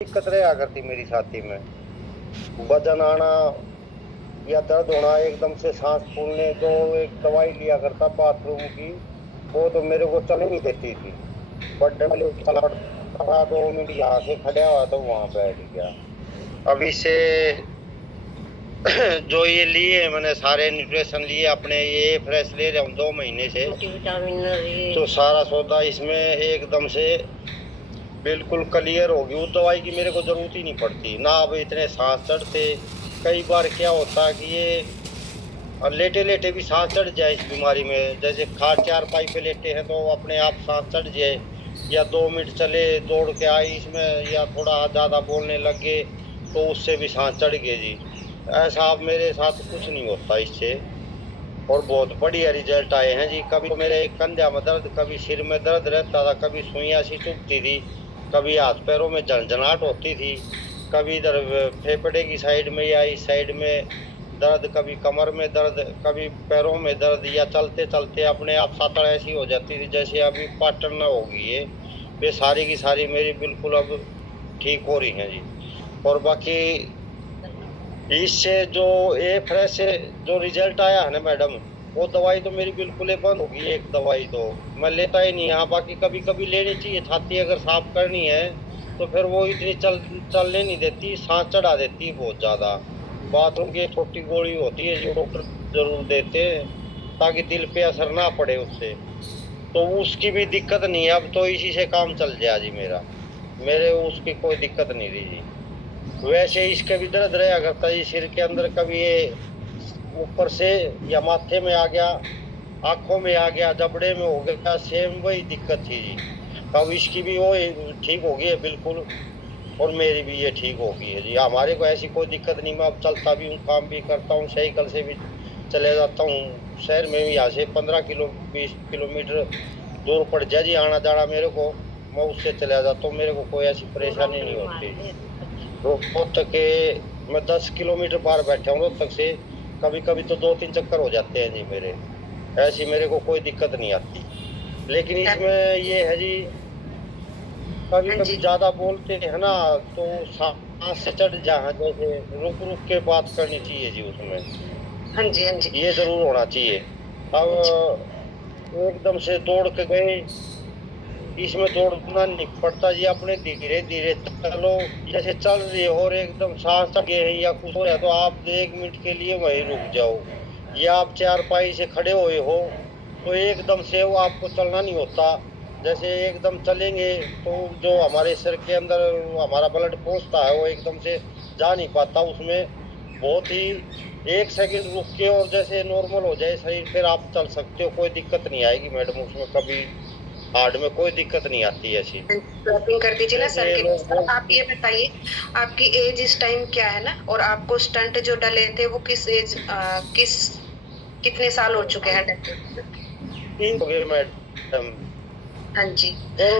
दिक्कत रहा करती मेरी छाती में, वजन आना या दर्द होना, एकदम से सांस फूलने। जो एक दवाई लिया करता बाथरूम की, वो तो मेरे को चल नहीं देती थी। बट चला पड़ा, 2 मिनट यहाँ से खड़ा हुआ तो वहां बैठ गया। अभी से जो ये लिए मैंने सारे न्यूट्रिशन लिए अपने, ये फ्रेश ले रहा हूँ 2 महीने से। विटामिन तो सारा सौदा इसमें एकदम से बिल्कुल क्लियर होगी। उस दवाई की मेरे को जरूरत ही नहीं पड़ती ना। अब इतने सांस चढ़ते, कई बार क्या होता है कि ये लेटे लेटे भी सांस चढ़ जाए इस बीमारी में। जैसे खाट चारपाई पे लेटे हैं तो अपने आप सांस चढ़ जाए, या 2 मिनट चले दौड़ के आए इसमें, या थोड़ा ज्यादा बोलने लग गए तो उससे भी सांस चढ़ गए जी। ऐसा अब मेरे साथ कुछ नहीं होता इससे, और बहुत बढ़िया रिजल्ट आए हैं जी। कभी तो मेरे कंधे में दर्द, कभी सिर में दर्द रहता था, कभी सुइयां सी चुभती थी, कभी हाथ पैरों में झनझनाहट होती थी, कभी इधर फेफड़े की साइड में या इस साइड में दर्द, कभी कमर में दर्द, कभी पैरों में दर्द, या चलते चलते अपने आप सातड़ ऐसी हो जाती थी जैसे अभी पाटन न होगी ये। वे सारी की सारी मेरी बिल्कुल अब ठीक हो रही हैं जी। और बाकी इससे जो ये फ्रेश जो रिजल्ट आया है ना मैडम, वो दवाई तो मेरी बिल्कुल ही बंद होगी। एक दवाई तो मैं लेता ही नहीं। हाँ, बाकी कभी कभी लेनी चाहिए। छाती अगर साफ करनी है तो फिर वो इतनी चलने नहीं देती, सांस चढ़ा देती है बहुत ज्यादा। बाथरूम की छोटी गोली होती है जो डॉक्टर जरूर देते हैं ताकि दिल पे असर ना पड़े उससे, तो उसकी भी दिक्कत नहीं है। अब तो इसी से काम चल जाए जी मेरा, मेरे उसकी कोई दिक्कत नहीं रही जी। वैसे इसके भी दर्द रहा करता है सिर के अंदर, कभी ये ऊपर से या माथे में आ गया, आंखों में आ गया, जबड़े में हो गया, सेम वही दिक्कत थी जी। अब इसकी भी वो ठीक हो गई है बिल्कुल, और मेरी भी ये ठीक हो गई है जी। हमारे को ऐसी कोई दिक्कत नहीं। मैं अब चलता भी हूँ, काम भी करता हूँ, साइकिल से भी चले जाता हूँ। शहर में भी यहाँ से 15 20 किलोमीटर दूर पड़ जाए जी आना जाना मेरे को, मैं उससे चला जाता हूँ। मेरे को कोई ऐसी परेशानी नहीं होती। रोहतक के मैं 10 किलोमीटर बाहर बैठा हूँ रोहतक से, कभी कभी तो 2 3 चक्कर हो जाते हैं जी मेरे। ऐसी मेरे को कोई दिक्कत नहीं आती। लेकिन इसमें ये है जी, कभी कभी ज्यादा बोलते हैं ना तो सांस से चढ़ जाए, जैसे रुक रुक के बात करनी चाहिए जी उसमें। हाँ जी, हाँ जी, ये जरूर होना चाहिए। अब एकदम से दौड़ के गए, इसमें दौड़ना नहीं पड़ता जी। अपने धीरे धीरे चलो, जैसे चल रही हो और एकदम सांस लगे है या कुछ हो जाए तो आप 1 मिनट के लिए वहीं रुक जाओ। या आप चारपाई से खड़े हुए हो तो एकदम से वो आपको चलना नहीं होता। जैसे एकदम चलेंगे तो जो हमारे सिर के अंदर हमारा ब्लड पहुंचता है वो एकदम से जा नहीं पाता उसमें। बहुत ही 1 सेकंड रुक के और जैसे नॉर्मल हो जाए शरीर, फिर आप चल सकते हो। कोई दिक्कत नहीं आएगी मैडम उसमें, कभी हार्ट में कोई दिक्कत नहीं आती ऐसी। शॉपिंग कर दीजिए ना सर के। सर आप ये बताइए, आपकी एज इस टाइम क्या है ना, और आपको स्टंट जो डले थे वो कितने साल हो चुके हैं? 3 हो गए मैडम। हाँ जी।